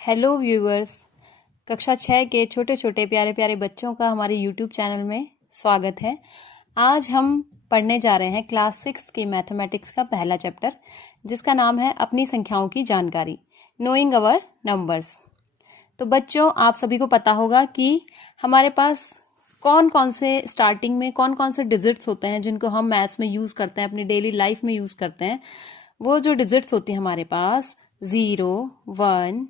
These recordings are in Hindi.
हेलो व्यूअर्स, कक्षा 6 के छोटे छोटे प्यारे प्यारे बच्चों का हमारे यूट्यूब चैनल में स्वागत है। आज हम पढ़ने जा रहे हैं क्लास 6 की मैथमेटिक्स का पहला चैप्टर, जिसका नाम है अपनी संख्याओं की जानकारी, नोइंग अवर नंबर्स। तो बच्चों, आप सभी को पता होगा कि हमारे पास कौन कौन से स्टार्टिंग में कौन कौन से डिजिट्स होते हैं जिनको हम मैथ्स में यूज करते हैं, अपनी डेली लाइफ में यूज करते हैं। वो जो डिजिट्स होती है हमारे पास 0, 1,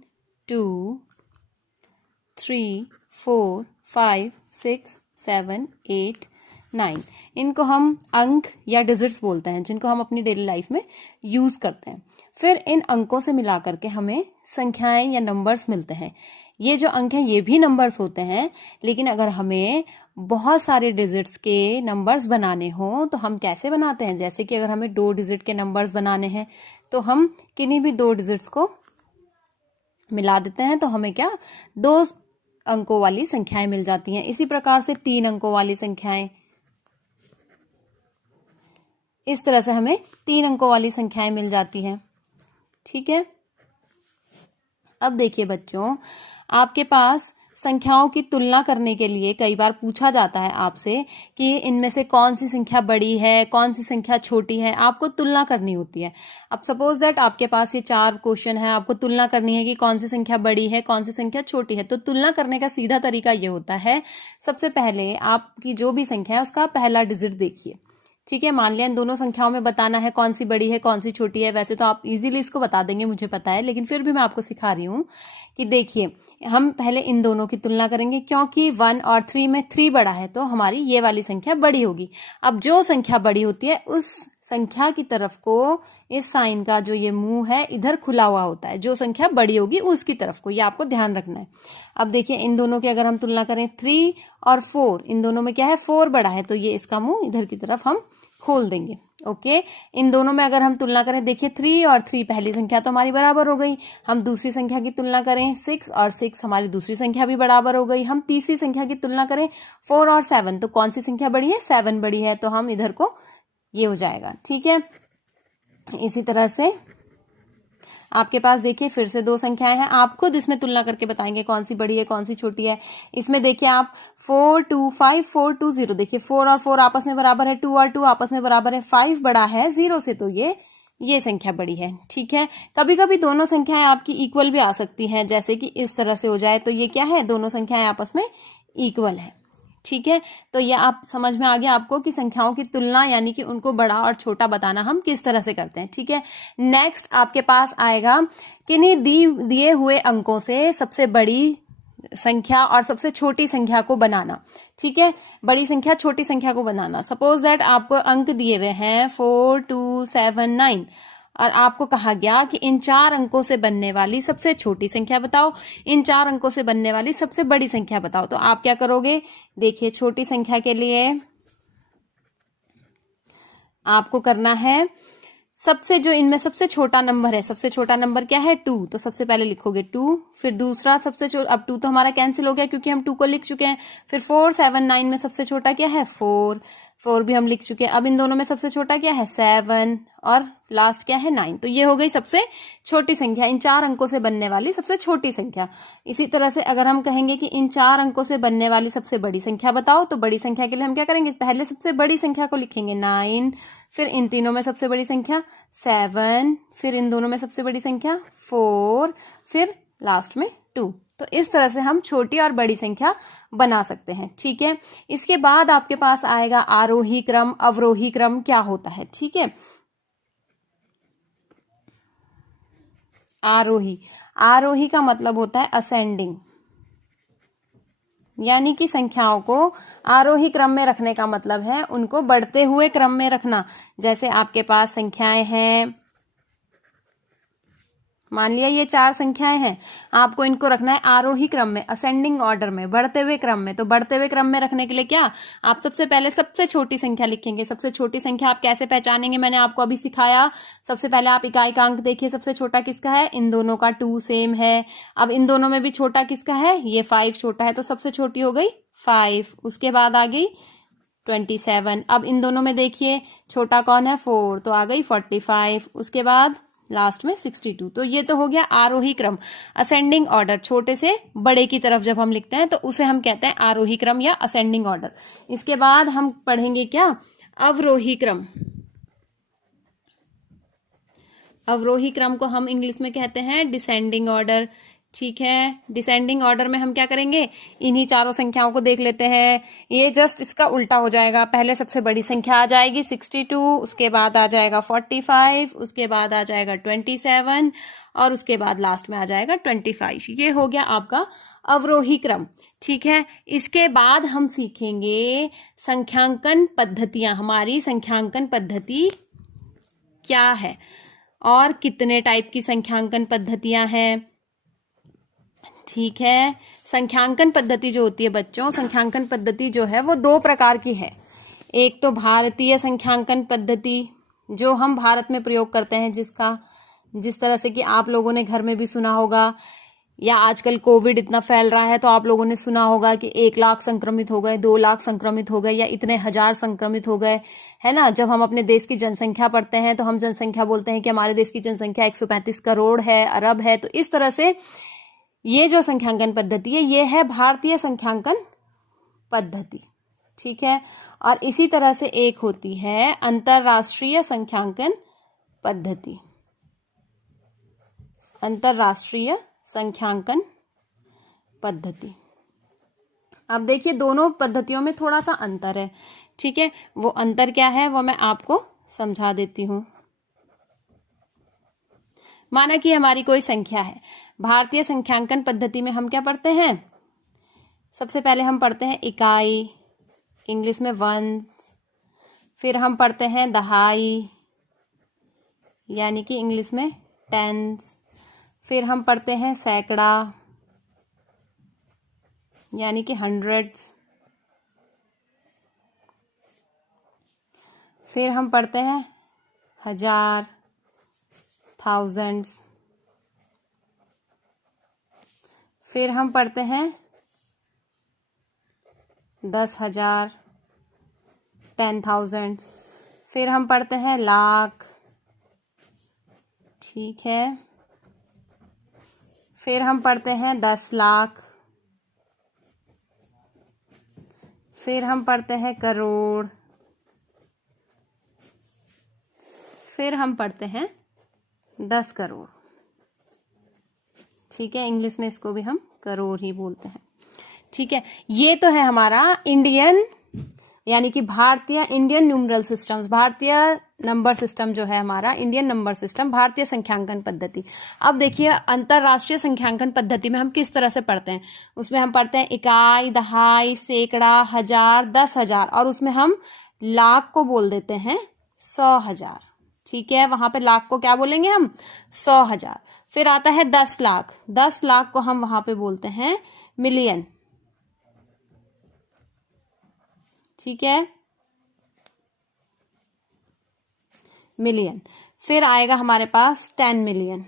2, 3, 4, 5, 6, 7, 8, 9, इनको हम अंक या डिजिट्स बोलते हैं, जिनको हम अपनी डेली लाइफ में यूज करते हैं। फिर इन अंकों से मिला करके हमें संख्याएं या नंबर्स मिलते हैं। ये जो अंक हैं ये भी नंबर्स होते हैं, लेकिन अगर हमें बहुत सारे डिजिट्स के नंबर्स बनाने हो तो हम कैसे बनाते हैं? जैसे कि अगर हमें 2 डिजिट के नंबर्स बनाने हैं तो हम किन्हीं भी 2 डिजिट्स को मिला देते हैं, तो हमें क्या 2 अंकों वाली संख्याएं मिल जाती हैं। इसी प्रकार से 3 अंकों वाली संख्याएं, इस तरह से हमें 3 अंकों वाली संख्याएं मिल जाती हैं। ठीक है, अब देखिए बच्चों, आपके पास संख्याओं की तुलना करने के लिए कई बार पूछा जाता है आपसे कि इनमें से कौन सी संख्या बड़ी है, कौन सी संख्या छोटी है। आपको तुलना करनी होती है। अब सपोज दैट आपके पास ये 4 क्वेश्चन है, आपको तुलना करनी है कि कौन सी संख्या बड़ी है, कौन सी संख्या छोटी है। तो तुलना करने का सीधा तरीका ये होता है, सबसे पहले आपकी जो भी संख्या है उसका पहला डिजिट देखिए। ठीक है, मान लिया इन दोनों संख्याओं में बताना है कौन सी बड़ी है कौन सी छोटी है। वैसे तो आप इजीली इसको बता देंगे, मुझे पता है, लेकिन फिर भी मैं आपको सिखा रही हूँ कि देखिए, हम पहले इन दोनों की तुलना करेंगे, क्योंकि 1 और 3 में 3 बड़ा है तो हमारी ये वाली संख्या बड़ी होगी। अब जो संख्या बड़ी होती है उस संख्या की तरफ को इस साइन का जो ये मुंह है इधर खुला हुआ होता है, जो संख्या बड़ी होगी उसकी तरफ को, ये आपको ध्यान रखना है। अब देखिए, इन दोनों की अगर हम तुलना करें 3 और 4, इन दोनों में क्या है 4 बड़ा है, तो ये इसका मुंह इधर की तरफ हम खोल देंगे। ओके, इन दोनों में अगर हम तुलना करें, देखिए 3 और 3 पहली संख्या तो हमारी बराबर हो गई। हम दूसरी संख्या की तुलना करें 6 और 6, हमारी दूसरी संख्या भी बराबर हो गई। हम तीसरी संख्या की तुलना करें 4 और 7, तो कौन सी संख्या बड़ी है? 7 बड़ी है, तो हम इधर को ये हो जाएगा। ठीक है, इसी तरह से आपके पास देखिए फिर से 2 संख्याएं हैं, आप खुद इसमें तुलना करके बताएंगे कौन सी बड़ी है कौन सी छोटी है। इसमें देखिए आप 4, 2, 5, 4, 2, 0, देखिए 4 और 4 आपस में बराबर है, 2 और 2 आपस में बराबर है, 5 बड़ा है 0 से, तो ये संख्या बड़ी है। ठीक है, कभी कभी दोनों संख्याएं आपकी इक्वल भी आ सकती हैं, जैसे कि इस तरह से हो जाए, तो ये क्या है? दोनों संख्याएं आपस में इक्वल है। ठीक है, तो ये आप समझ में आ गया आपको कि संख्याओं की तुलना यानी कि उनको बड़ा और छोटा बताना हम किस तरह से करते हैं। ठीक है, नेक्स्ट आपके पास आएगा किन्हीं दिए हुए अंकों से सबसे बड़ी संख्या और सबसे छोटी संख्या को बनाना। ठीक है, बड़ी संख्या छोटी संख्या को बनाना। सपोज दैट आपको अंक दिए हुए हैं 4, 2, 7, 9 और आपको कहा गया कि इन 4 अंकों से बनने वाली सबसे छोटी संख्या बताओ, इन 4 अंकों से बनने वाली सबसे बड़ी संख्या बताओ। तो आप क्या करोगे? देखिए, छोटी संख्या के लिए आपको करना है, सबसे जो इनमें सबसे छोटा नंबर है, सबसे छोटा नंबर क्या है? 2, तो सबसे पहले लिखोगे 2, फिर दूसरा सबसे अब 2 तो हमारा कैंसिल हो गया क्योंकि हम 2 को लिख चुके हैं। फिर 4, 7, 9 में सबसे छोटा क्या है? 4 भी हम लिख चुके हैं। अब इन दोनों में सबसे छोटा क्या है? 7 और लास्ट क्या है? 9। तो ये हो गई सबसे छोटी संख्या, इन 4 अंकों से बनने वाली सबसे छोटी संख्या। इसी तरह से अगर हम कहेंगे कि इन 4 अंकों से बनने वाली सबसे बड़ी संख्या बताओ, तो बड़ी संख्या के लिए हम क्या करेंगे? पहले सबसे बड़ी संख्या को लिखेंगे 9, फिर इन तीनों में सबसे बड़ी संख्या 7, फिर इन दोनों में सबसे बड़ी संख्या 4, फिर लास्ट में 2। तो इस तरह से हम छोटी और बड़ी संख्या बना सकते हैं। ठीक है, इसके बाद आपके पास आएगा आरोही क्रम, अवरोही क्रम क्या होता है। ठीक है, आरोही का मतलब होता है असेंडिंग, यानी कि संख्याओं को आरोही क्रम में रखने का मतलब है उनको बढ़ते हुए क्रम में रखना। जैसे आपके पास संख्याएं हैं, मान लिया ये 4 संख्याएं हैं, आपको इनको रखना है आरोही क्रम में, असेंडिंग ऑर्डर में, बढ़ते हुए क्रम में। तो बढ़ते हुए क्रम में रखने के लिए क्या, आप सबसे पहले सबसे छोटी संख्या लिखेंगे। सबसे छोटी संख्या आप कैसे पहचानेंगे, मैंने आपको अभी सिखाया। सबसे पहले आप इकाई का अंक देखिए, सबसे छोटा किसका है? इन दोनों का 2 सेम है। अब इन दोनों में भी छोटा किसका है? ये 5 छोटा है, तो सबसे छोटी हो गई 5। उसके बाद आ गई 27। अब इन दोनों में देखिए छोटा कौन है 4, तो आ गई 45, उसके बाद लास्ट में 62। तो ये तो हो गया आरोही क्रम, असेंडिंग ऑर्डर। छोटे से बड़े की तरफ जब हम लिखते हैं तो उसे हम कहते हैं आरोही क्रम या असेंडिंग ऑर्डर। इसके बाद हम पढ़ेंगे क्या, अवरोही क्रम। अवरोही क्रम को हम इंग्लिश में कहते हैं डिसेंडिंग ऑर्डर। ठीक है, डिसेंडिंग ऑर्डर में हम क्या करेंगे, इन्हीं चारों संख्याओं को देख लेते हैं। ये जस्ट इसका उल्टा हो जाएगा, पहले सबसे बड़ी संख्या आ जाएगी 62, उसके बाद आ जाएगा 45, उसके बाद आ जाएगा 27 और उसके बाद लास्ट में आ जाएगा 25। ये हो गया आपका अवरोही क्रम। ठीक है, इसके बाद हम सीखेंगे संख्यांकन पद्धतियां। हमारी संख्यांकन पद्धति क्या है और कितने टाइप की संख्यांकन पद्धतियां हैं। ठीक है, संख्यांकन पद्धति जो होती है बच्चों, संख्यांकन पद्धति जो है वो 2 प्रकार की है। एक तो भारतीय संख्यांकन पद्धति जो हम भारत में प्रयोग करते हैं, जिस तरह से कि आप लोगों ने घर में भी सुना होगा, या आजकल कोविड इतना फैल रहा है तो आप लोगों ने सुना होगा कि 1 लाख संक्रमित हो गए, 2 लाख संक्रमित हो गए या इतने हजार संक्रमित हो गए, है ना। जब हम अपने देश की जनसंख्या पढ़ते हैं तो हम जनसंख्या बोलते हैं कि हमारे देश की जनसंख्या 135 करोड़ है, अरब है। तो इस तरह से ये जो संख्यांकन पद्धति है ये है भारतीय संख्यांकन पद्धति। ठीक है, और इसी तरह से एक होती है अंतरराष्ट्रीय संख्यांकन पद्धति। अंतरराष्ट्रीय संख्यांकन पद्धति। अब देखिए दोनों पद्धतियों में थोड़ा सा अंतर है। ठीक है, वो अंतर क्या है वो मैं आपको समझा देती हूं। माना कि हमारी कोई संख्या है, भारतीय संख्यांकन पद्धति में हम क्या पढ़ते हैं, सबसे पहले हम पढ़ते हैं इकाई, इंग्लिश में 1, फिर हम पढ़ते हैं दहाई यानी कि इंग्लिश में 10, फिर हम पढ़ते हैं सैकड़ा यानी कि 100, फिर हम पढ़ते हैं हजार, thousands, फिर हम पढ़ते हैं 10,000, 10,000, फिर हम पढ़ते हैं लाख। ठीक है, फिर हम पढ़ते हैं 10 लाख, फिर हम पढ़ते हैं करोड़, फिर हम पढ़ते हैं 10 करोड़। ठीक है, इंग्लिश में इसको भी हम करोड़ ही बोलते हैं। ठीक है, ये तो है हमारा इंडियन यानी कि भारतीय इंडियन न्यूमरल सिस्टम्स, भारतीय नंबर सिस्टम जो है हमारा इंडियन नंबर सिस्टम, भारतीय संख्यांकन पद्धति। अब देखिए अंतरराष्ट्रीय संख्यांकन पद्धति में हम किस तरह से पढ़ते हैं। उसमें हम पढ़ते हैं इकाई, दहाई, सैकड़ा, हजार, 10,000 और उसमें हम लाख को बोल देते हैं 100,000। ठीक है, वहां पे लाख को क्या बोलेंगे हम 100,000। फिर आता है 10 लाख, 10 लाख को हम वहां पे बोलते हैं मिलियन। ठीक है, मिलियन। फिर आएगा हमारे पास 10 मिलियन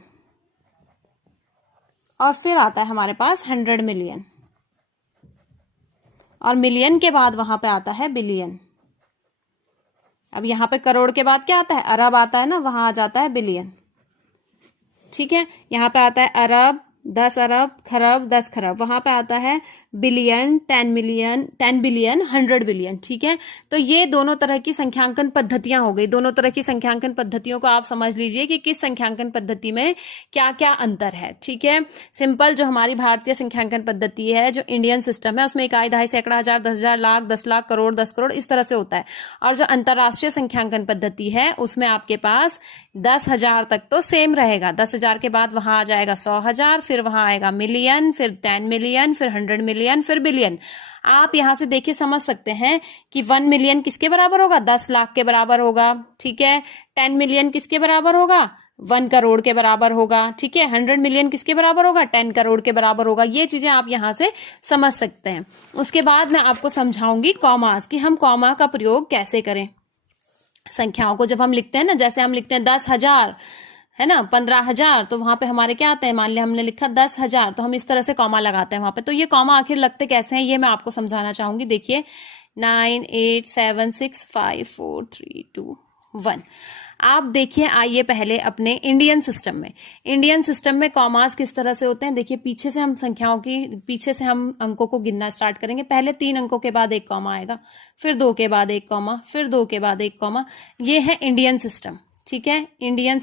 और फिर आता है हमारे पास 100 मिलियन और मिलियन के बाद वहां पे आता है बिलियन। अब यहां पे करोड़ के बाद क्या आता है, अरब आता है ना, वहां आ जाता है बिलियन। ठीक है, यहां पे आता है अरब, 10 अरब, खरब, 10 खरब, वहां पे आता है बिलियन, 10 मिलियन, 10 बिलियन, 100 बिलियन। ठीक है, तो ये दोनों तरह की संख्यांकन पद्धतियां हो गई। दोनों तरह की संख्यांकन पद्धतियों को आप समझ लीजिए कि किस संख्यांकन पद्धति में क्या क्या अंतर है। ठीक है, सिंपल जो हमारी भारतीय संख्यांकन पद्धति है, जो इंडियन सिस्टम है, उसमें इकाई, दहाई, सैकड़ा, हजार, 10,000, लाख, 10 लाख, करोड़, 10 करोड़, इस तरह से होता है। और जो अंतरराष्ट्रीय संख्यांकन पद्धति है उसमें आपके पास 10,000 तक तो सेम रहेगा। 10,000 के बाद वहां आ जाएगा 100,000, फिर वहां आएगा मिलियन, फिर 10 मिलियन, फिर 100 मिलियन, फिर बिलियन। आप यहां से देखिए समझ सकते हैं कि 1 मिलियन किसके बराबर होगा, 10 लाख के बराबर होगा। ठीक है, 10 मिलियन किसके बराबर होगा, 1 करोड़ के बराबर होगा। ठीक है, 100 मिलियन किसके बराबर होगा, 10 करोड़ के बराबर होगा। ये चीजें आप यहां से समझ सकते हैं। उसके बाद मैं आपको समझाऊंगी कॉमास, कि हम कॉमा का प्रयोग कैसे करें संख्याओं को जब हम लिखते हैं ना। जैसे हम लिखते हैं 10,000 है ना, 15,000, तो वहां पे हमारे क्या आते हैं, मान लिया हमने लिखा 10,000, तो हम इस तरह से कॉमा लगाते हैं वहां पे। तो ये कॉमा आखिर लगते कैसे हैं ये मैं आपको समझाना चाहूंगी। देखिए 9 8 7 6 5 4 3 2 1। आप देखिए, आइए पहले अपने इंडियन सिस्टम में कॉमास किस तरह से होते हैं। देखिए, पीछे से हम अंकों को गिनना स्टार्ट करेंगे। पहले 3 अंकों के बाद एक कॉमा आएगा, फिर 2 के बाद एक कॉमा, फिर 2 के बाद एक कॉमा। ये है इंडियन सिस्टम, ठीक है। इंडियन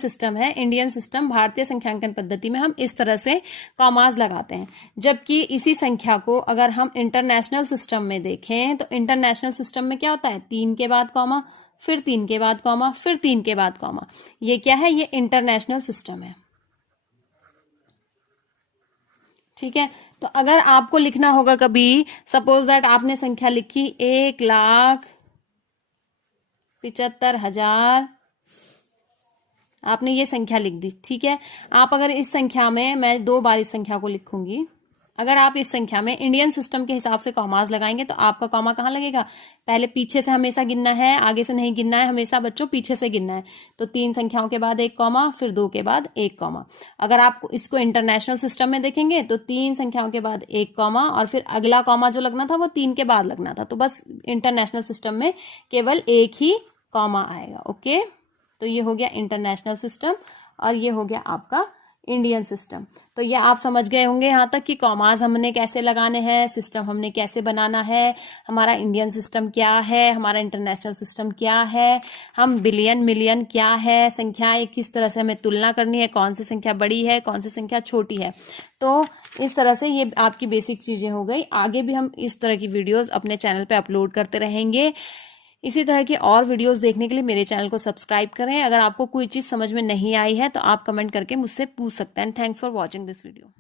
सिस्टम भारतीय संख्यांकन पद्धति में हम इस तरह से कॉमास लगाते हैं। जबकि इसी संख्या को अगर हम इंटरनेशनल सिस्टम में देखें तो इंटरनेशनल सिस्टम में क्या होता है, 3 के बाद कॉमा, फिर 3 के बाद कॉमा, फिर 3 के बाद कॉमा। ये क्या है, ये इंटरनेशनल सिस्टम है, ठीक है। तो अगर आपको लिखना होगा कभी, सपोज दैट आपने संख्या लिखी 1,75,000, आपने ये संख्या लिख दी, ठीक है। आप अगर इस संख्या में, मैं 2 बार इस संख्या को लिखूंगी, अगर आप इस संख्या में इंडियन सिस्टम के हिसाब से कॉमास लगाएंगे तो आपका कॉमा कहाँ लगेगा, पहले पीछे से हमेशा गिनना है, आगे से नहीं गिनना है, हमेशा बच्चों पीछे से गिनना है। तो 3 संख्याओं के बाद एक कॉमा, फिर 2 के बाद एक कॉमा। अगर आप इसको इंटरनेशनल सिस्टम में देखेंगे तो 3 संख्याओं के बाद एक कॉमा, और फिर अगला कॉमा जो लगना था वो 3 के बाद लगना था। तो बस इंटरनेशनल सिस्टम में केवल एक ही कॉमा आएगा, ओके। तो ये हो गया इंटरनेशनल सिस्टम और ये हो गया आपका इंडियन सिस्टम। तो ये आप समझ गए होंगे यहाँ तक कि कॉमास हमने कैसे लगाने हैं, सिस्टम हमने कैसे बनाना है, हमारा इंडियन सिस्टम क्या है, हमारा इंटरनेशनल सिस्टम क्या है, हम बिलियन मिलियन क्या है, संख्याएं किस तरह से हमें तुलना करनी है, कौन सी संख्या बड़ी है, कौन सी संख्या छोटी है। तो इस तरह से ये आपकी बेसिक चीज़ें हो गई। आगे भी हम इस तरह की वीडियोज़ अपने चैनल पर अपलोड करते रहेंगे। इसी तरह की और वीडियोस देखने के लिए मेरे चैनल को सब्सक्राइब करें। अगर आपको कोई चीज़ समझ में नहीं आई है तो आप कमेंट करके मुझसे पूछ सकते हैं। Thanks for watching this video.